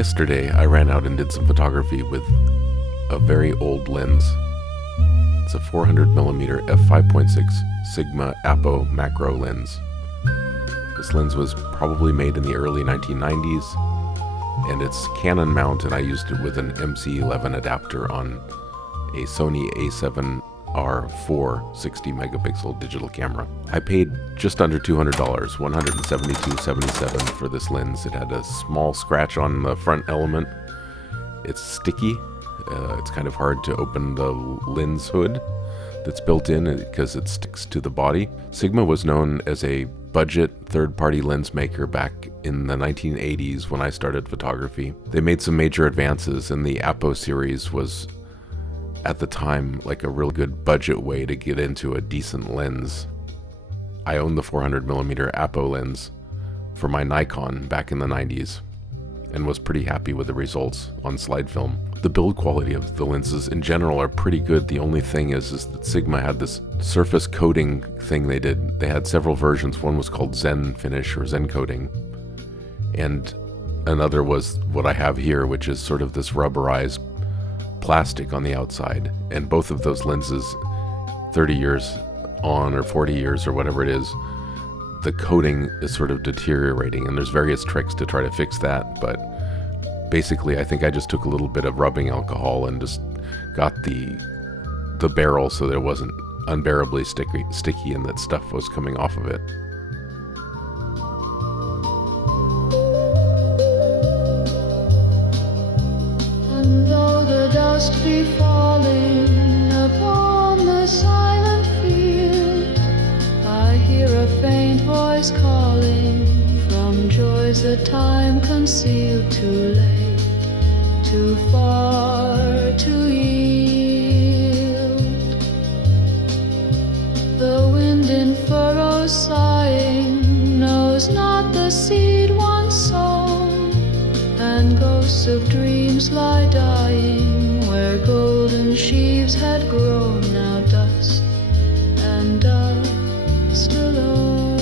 Yesterday, I ran out and did some photography with a very old lens. It's a 400mm f5.6 Sigma Apo macro lens. This lens was probably made in the early 1990s, and it's Canon mount, and I used it with an MC11 adapter on a Sony A7R4 60 megapixel digital camera. I paid just under $200, $172.77 for this lens. It had a small scratch on the front element. It's sticky. It's kind of hard to open the lens hood that's built in because it sticks to the body. Sigma was known as a budget third-party lens maker back in the 1980s when I started photography. They made some major advances, and the Apo series was at the time like a real good budget way to get into a decent lens. I owned the 400mm Apo lens for my Nikon back in the 90s and was pretty happy with the results on slide film. The build quality of the lenses in general are pretty good. The only thing is that Sigma had this surface coating thing they did. They had several versions. One was called Zen Finish or Zen Coating, and another was what I have here, which is sort of this rubberized plastic on the outside. And both of those lenses, 30 years on or 40 years or whatever it is, the coating is sort of deteriorating, and there's various tricks to try to fix that. But basically, I think I just took a little bit of rubbing alcohol and just got the barrel so that it wasn't unbearably sticky and that stuff was coming off of it. And though the dust be falling upon the silent field, I hear a faint voice calling from joys that time concealed. Too late, too far to yield. The wind in furrows sighing knows not the seed once sown, and ghosts of dreams lie dying where golden sheaves had grown. Now dust and dust alone.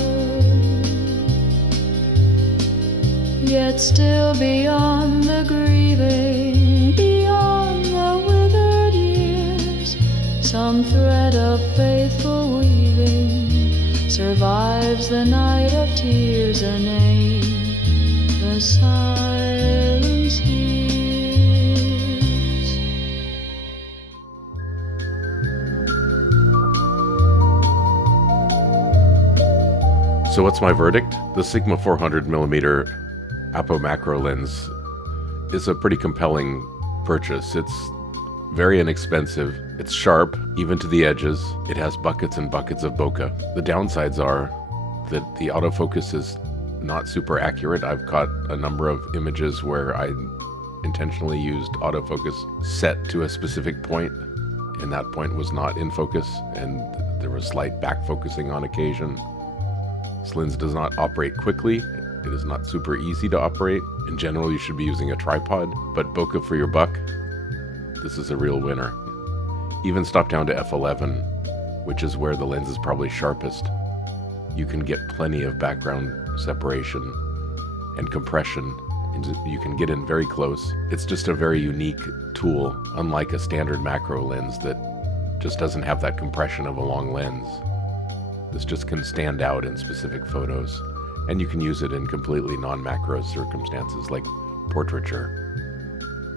Yet still beyond the grieving, beyond the withered years, some thread of faithful weaving survives the night of tears, a name the silence hears. So what's my verdict? The Sigma 400mm Apo macro lens is a pretty compelling purchase. It's very inexpensive. It's sharp, even to the edges. It has buckets and buckets of bokeh. The downsides are that the autofocus is not super accurate. I've caught a number of images where I intentionally used autofocus set to a specific point, and that point was not in focus, and there was slight back focusing on occasion. This lens does not operate quickly. It is not super easy to operate. In general, you should be using a tripod, but bokeh for your buck, this is a real winner. Even stop down to f11, which is where the lens is probably sharpest. You can get plenty of background separation and compression. You can get in very close. It's just a very unique tool, unlike a standard macro lens that just doesn't have that compression of a long lens. This just can stand out in specific photos, and you can use it in completely non-macro circumstances like portraiture.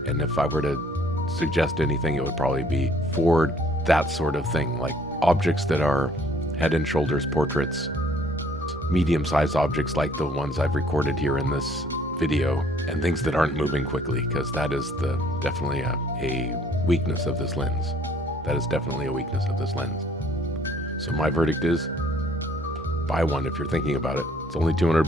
And if I were to suggest anything, it would probably be for that sort of thing, like objects that are head and shoulders portraits, medium-sized objects like the ones I've recorded here in this video, and things that aren't moving quickly, because that is definitely a weakness of this lens. That is definitely a weakness of this lens. So my verdict is, buy one if you're thinking about it. It's only $200.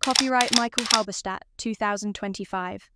Copyright Michael Halberstadt, 2025.